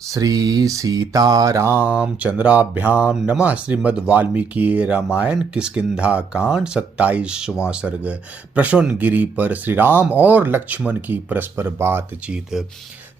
श्री सीताराम चंद्राभ्याम नमः। श्रीमद् वाल्मीकि रामायण किष्किंधा कांड 27वां सर्ग। प्रश्न गिरी पर श्री राम और लक्ष्मण की परस्पर बातचीत।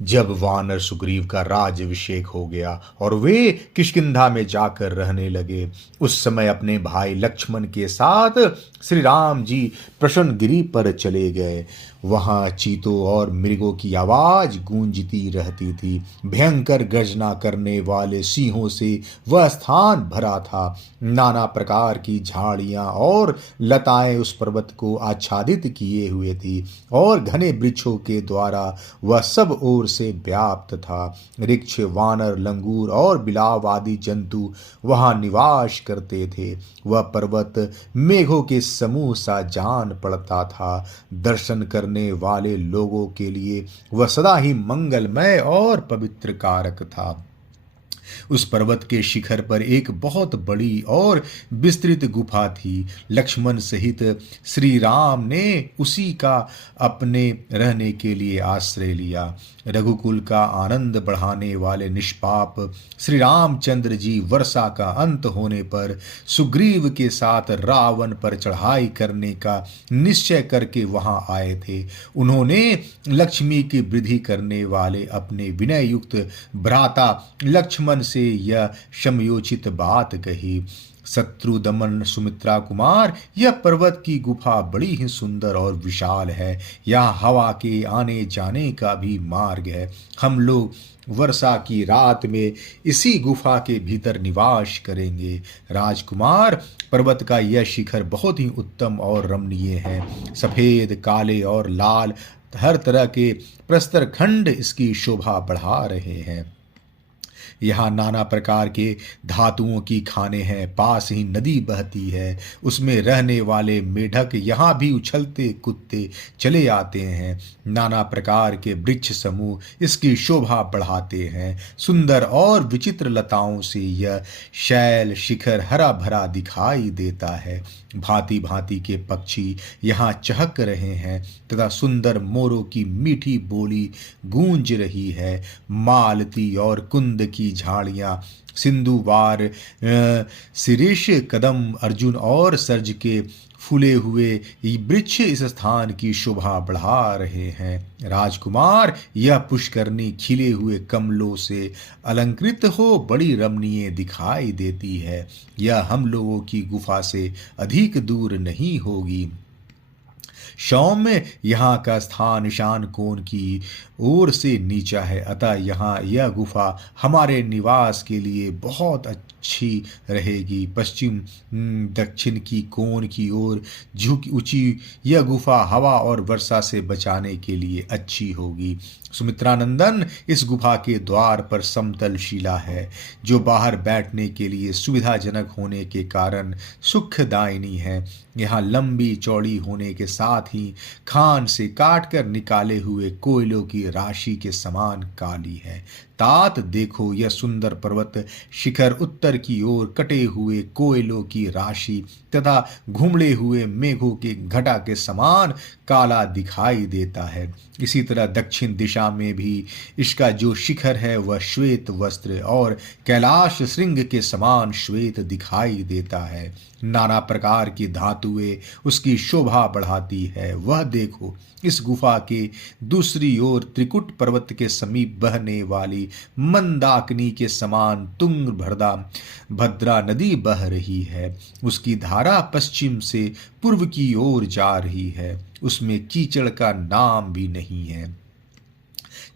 जब वानर सुग्रीव का राज्यभिषेक हो गया और वे किष्किंधा में जाकर रहने लगे, उस समय अपने भाई लक्ष्मण के साथ श्री राम जी प्रश्नगिरी पर चले गए। वहां चीतों और मृगों की आवाज गूंजती रहती थी। भयंकर गर्जना करने वाले सिंहों से वह स्थान भरा था। नाना प्रकार की झाड़ियां और लताएं उस पर्वत को आच्छादित किए हुए थी और घने वृक्षों के द्वारा वह सब ओर से व्याप्त था। वृक्ष, वानर, लंगूर और बिलाव आदि जंतु वहां निवास करते थे। वह पर्वत मेघों के समूह सा जान पड़ता था। दर्शन करने वाले लोगों के लिए वह सदा ही मंगलमय और पवित्र कारक था। उस पर्वत के शिखर पर एक बहुत बड़ी और विस्तृत गुफा थी। लक्ष्मण सहित श्री राम ने उसी का अपने रहने के लिए आश्रय लिया। रघुकुल का आनंद बढ़ाने वाले निष्पाप श्री रामचंद्र जी वर्षा का अंत होने पर सुग्रीव के साथ रावण पर चढ़ाई करने का निश्चय करके वहां आए थे। उन्होंने लक्ष्मी की वृद्धि करने वाले अपने विनय युक्त भ्राता लक्ष्मण से यह समयोचित बात कही। शत्रु दमन सुमित्रा कुमार, यह पर्वत की गुफा बड़ी ही सुंदर और विशाल है। यहाँ हवा के आने जाने का भी मार्ग है। हम लोग वर्षा की रात में इसी गुफा के भीतर निवास करेंगे। राजकुमार, पर्वत का यह शिखर बहुत ही उत्तम और रमणीय है। सफेद, काले और लाल हर तरह के प्रस्तर खंड इसकी शोभा बढ़ा रहे हैं। यहाँ नाना प्रकार के धातुओं की खाने हैं। पास ही नदी बहती है, उसमें रहने वाले मेढक यहाँ भी उछलते कूदते चले आते हैं। नाना प्रकार के वृक्ष समूह इसकी शोभा बढ़ाते हैं। सुंदर और विचित्र लताओं से यह शैल शिखर हरा भरा दिखाई देता है। भांति भांति के पक्षी यहाँ चहक रहे हैं तथा सुंदर मोरों की मीठी बोली गूंज रही है। मालती और कुंद की झाड़ियाँ, सिंधुवार, शिरीष, कदम, अर्जुन और सर्ज के फूले हुए वृक्ष इस स्थान की शोभा बढ़ा रहे हैं। राजकुमार, यह पुष्करणी खिले हुए कमलों से अलंकृत हो बड़ी रमणीय दिखाई देती है। यह हम लोगों की गुफा से अधिक दूर नहीं होगी। सौम्य यहाँ का स्थान ईशान कोण की ओर से नीचा है, अतः यहाँ यह गुफा हमारे निवास के लिए बहुत अच्छी रहेगी। पश्चिम दक्षिण की कोण की ओर झुकी ऊंची यह गुफा हवा और वर्षा से बचाने के लिए अच्छी होगी। सुमित्रानंदन, इस गुफा के द्वार पर समतल शिला है, जो बाहर बैठने के लिए सुविधाजनक होने के कारण सुखदायिनी है। यहाँ लंबी चौड़ी होने के साथ ही खान से काट कर निकाले हुए कोयलों की राशि के समान काली है। तात देखो, यह सुंदर पर्वत शिखर उत्तर की ओर कटे हुए कोयलों की राशि तथा घुमड़े हुए मेघों के घटा के समान काला दिखाई देता है। इसी तरह दक्षिण दिशा में भी इसका जो शिखर है वह श्वेत वस्त्र और कैलाश श्रृंग के समान श्वेत दिखाई देता है। नाना प्रकार की धातुएं उसकी शोभा बढ़ाती है। वह देखो, इस गुफा के दूसरी ओर त्रिकुट पर्वत के समीप बहने वाली मंदाकिनी के समान तुंग भद्रा नदी बह रही है। उसकी धारा पश्चिम से पूर्व की ओर जा रही है। उसमें कीचड़ का नाम भी नहीं है।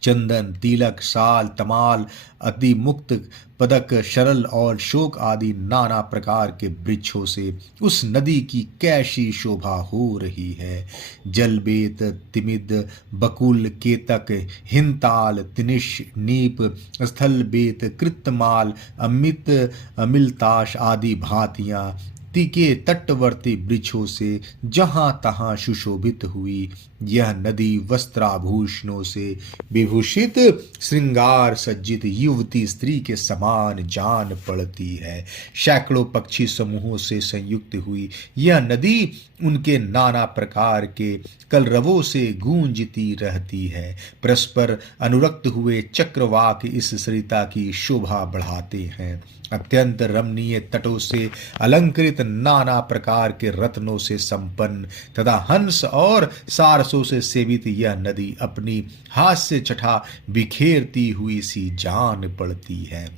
चंदन, तिलक, शाल, तमाल, अति मुक्त, पदक, शरल और शोक आदि नाना प्रकार के वृक्षों से उस नदी की कैसी शोभा हो रही है। जलबेत, तिमिद, बकुल, केतक, हिंताल, तिनिश, नीप, स्थलबेत, कृतमाल, अमित, अमिलताश आदि भांतियाँ तीखे तटवर्ती वृक्षों से जहाँ तहाँ सुशोभित हुई यह नदी वस्त्राभूषणों से विभूषित श्रृंगार सज्जित युवती स्त्री के समान जान पड़ती है। सैकड़ों पक्षी समूहों से संयुक्त हुई यह नदी उनके नाना प्रकार के कलरवों से गूंजती रहती है। परस्पर अनुरक्त हुए चक्रवाक इस सरिता की शोभा बढ़ाते हैं। अत्यंत रमणीय तटों से अलंकृत, नाना प्रकार के रत्नों से संपन्न तथा हंस और सारसों से सेवित यह नदी अपनी हास्य छटा बिखेरती हुई सी जान पड़ती है।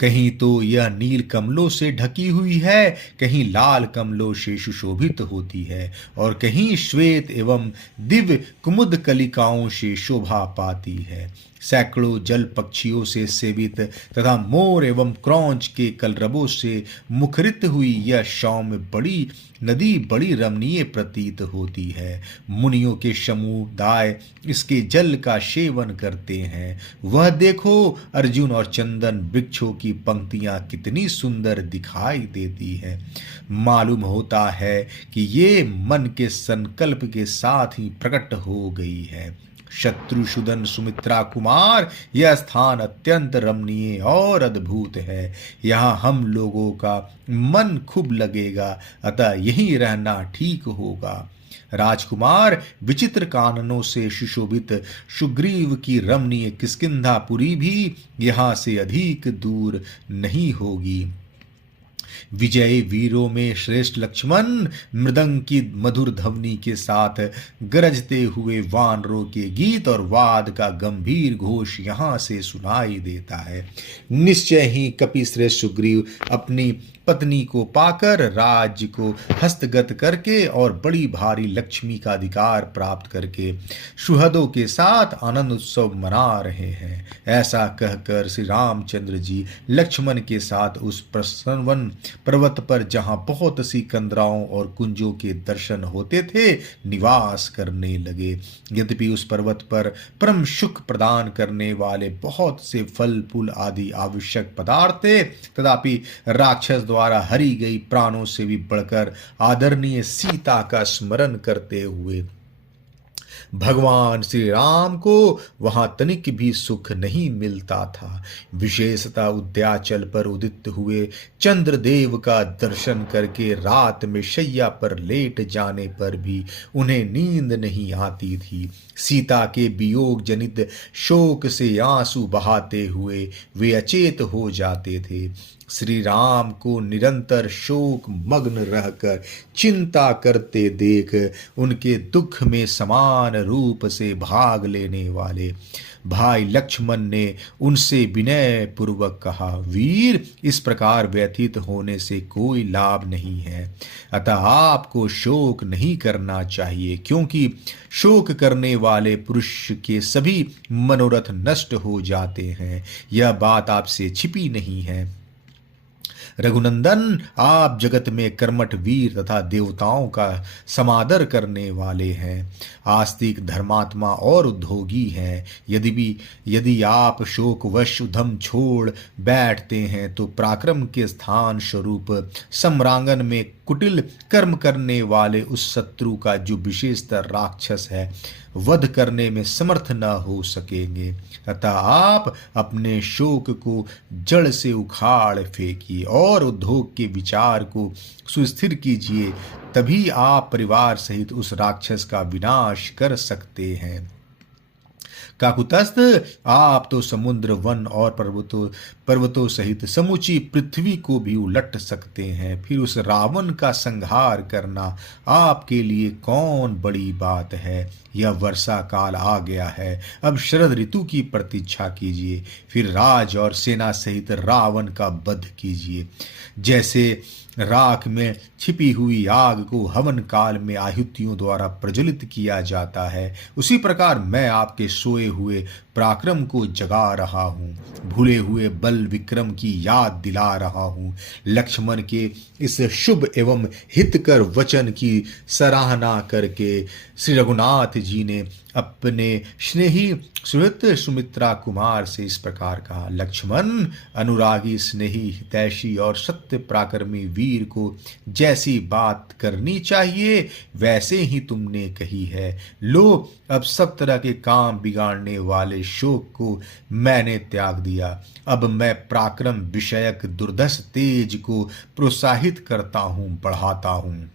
कहीं तो यह नील कमलों से ढकी हुई है, कहीं लाल कमलों से सुशोभित होती है और कहीं श्वेत एवं दिव्य कुमुद कलिकाओं से शोभा पाती है। सैकड़ों जल पक्षियों से सेवित तथा मोर एवं क्रौंच के कलरवों से मुखरित हुई यह सौम्य बड़ी नदी बड़ी रमणीय प्रतीत होती है। मुनियों के समुदाय इसके जल का सेवन करते हैं। वह देखो, अर्जुन और चंदन वृक्षों की पंक्तियां कितनी सुंदर दिखाई देती है। मालूम होता है कि ये मन के संकल्प के साथ ही प्रकट हो गई है। शत्रुसूदन सुमित्रा कुमार, यह स्थान अत्यंत रमणीय और अद्भुत है। यहाँ हम लोगों का मन खूब लगेगा, अतः यहीं रहना ठीक होगा। राजकुमार, विचित्र काननों से सुशोभित सुग्रीव की रमणीय किष्किंधापुरी भी यहाँ से अधिक दूर नहीं होगी। विजयी वीरों में श्रेष्ठ लक्ष्मण मृदंग की मधुर ध्वनि के साथ गरजते हुए वानरों के गीत और वाद का गंभीर घोष यहाँ से सुनाई देता है। निश्चय ही कपिश्रेष्ठ सुग्रीव अपनी पत्नी को पाकर, राज्य को हस्तगत करके और बड़ी भारी लक्ष्मी का अधिकार प्राप्त करके सुहदों के साथ आनंद उत्सव मना रहे हैं। ऐसा कहकर श्री रामचंद्र जी लक्ष्मण के साथ उस प्रसवन पर्वत पर, जहां बहुत सी कंदराओं और कुंजों के दर्शन होते थे, निवास करने लगे। यद्यपि उस पर्वत पर परम सुख प्रदान करने वाले बहुत से फल फूल आदि आवश्यक पदार्थ थे, तथापि राक्षस द्वारा हरी गई प्राणों से भी बढ़कर आदरणीय सीता का स्मरण करते हुए भगवान श्री राम को वहां तनिक भी सुख नहीं मिलता था। विशेषतः उद्याचल पर उदित हुए चंद्रदेव का दर्शन करके रात में शैया पर लेट जाने पर भी उन्हें नींद नहीं आती थी। सीता के वियोग जनित शोक से आंसू बहाते हुए वे अचेत हो जाते थे। श्री राम को निरंतर शोक मग्न रहकर चिंता करते देख उनके दुख में समान रूप से भाग लेने वाले भाई लक्ष्मण ने उनसे विनय पूर्वक कहा, वीर, इस प्रकार व्यथित होने से कोई लाभ नहीं है, अतः आपको शोक नहीं करना चाहिए, क्योंकि शोक करने वाले पुरुष के सभी मनोरथ नष्ट हो जाते हैं। यह बात आपसे छिपी नहीं है। रघुनंदन, आप जगत में कर्मठ वीर तथा देवताओं का समादर करने वाले हैं, आस्तिक, धर्मात्मा और उद्योगी हैं। यदि आप शोकवश उधम छोड़ बैठते हैं तो पराक्रम के स्थान स्वरूप सम्रांगन में कुटिल कर्म करने वाले उस शत्रु का जो विशेषतर राक्षस है, वध करने में समर्थ न हो सकेंगे। अतः आप अपने शोक को जड़ से उखाड़ फेंकिए और उद्योग के विचार को सुस्थिर कीजिए, तभी आप परिवार सहित उस राक्षस का विनाश कर सकते हैं। काकुतस्थ, आप तो समुद्र, वन और पर्वतों सहित समूची पृथ्वी को भी उलट सकते हैं। फिर उस रावण का संहार करना आपके लिए कौन बड़ी बात है। यह वर्षा काल आ गया है, अब शरद ऋतु की प्रतीक्षा कीजिए, फिर राज और सेना सहित रावण का वध कीजिए। जैसे राख में छिपी हुई आग को हवन काल में आहुतियों द्वारा प्रज्वलित किया जाता है, उसी प्रकार मैं आपके सोए हुए पराक्रम को जगा रहा हूँ, भूले हुए बल विक्रम की याद दिला रहा हूँ। लक्ष्मण के इस शुभ एवं हितकर वचन की सराहना करके श्री रघुनाथ जी ने अपने स्नेही सुहृद सुमित्रा कुमार से इस प्रकार कहा, लक्ष्मण, अनुरागी, स्नेही, हितैषी और सत्य पराक्रमी वीर को जैसी बात करनी चाहिए वैसे ही तुमने कही है। लो, अब सब तरह के काम बिगाड़ने वाले शोक को मैंने त्याग दिया। अब मैं पराक्रम विषयक दुर्धर्ष तेज को प्रोत्साहित करता हूँ, बढ़ाता हूँ।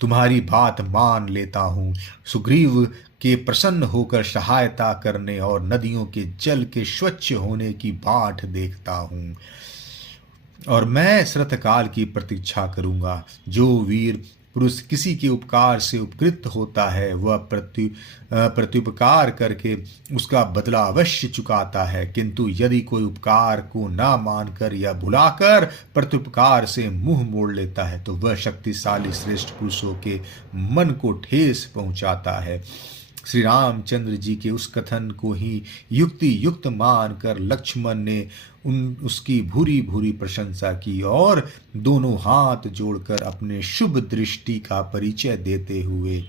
तुम्हारी बात मान लेता हूँ। सुग्रीव के प्रसन्न होकर सहायता करने और नदियों के जल के स्वच्छ होने की बाट देखता हूँ, और मैं शरतकाल की प्रतीक्षा करूँगा। जो वीर पुरुष किसी के उपकार से उपकृत होता है वह प्रत्युपकार करके उसका बदला अवश्य चुकाता है, किंतु यदि कोई उपकार को ना मानकर या भुलाकर प्रत्युपकार से मुंह मोड़ लेता है तो वह शक्तिशाली श्रेष्ठ पुरुषों के मन को ठेस पहुंचाता है। श्री रामचंद्र जी के उस कथन को ही युक्ति युक्त मानकर लक्ष्मण ने उसकी भूरी भूरी प्रशंसा की और दोनों हाथ जोड़कर अपने शुभ दृष्टि का परिचय देते हुए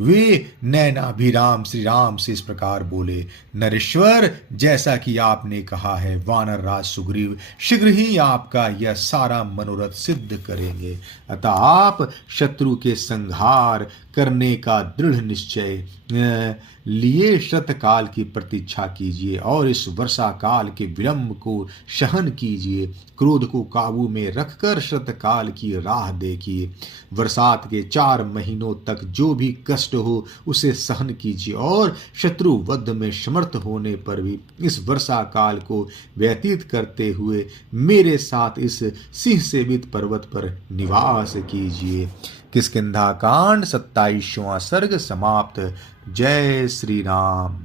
वे नैनाभिराम श्री राम से इस प्रकार बोले, नरेश्वर, जैसा कि आपने कहा है, वानर राज सुग्रीव शीघ्र ही आपका यह सारा मनोरथ सिद्ध करेंगे। अतः आप शत्रु के संहार करने का दृढ़ निश्चय लिए शतकाल की प्रतीक्षा कीजिए और इस वर्षा काल के विलंब को सहन कीजिए। क्रोध को काबू में रखकर शतकाल की राह देखिए। बरसात के 4 महीनों तक जो भी कष्ट हो उसे सहन कीजिए और शत्रु वध में समर्थ होने पर भी इस वर्षा काल को व्यतीत करते हुए मेरे साथ इस सिंह सेवित पर्वत पर निवास कीजिए। किष्किंधा कांड 27वां सर्ग समाप्त। जय श्री राम।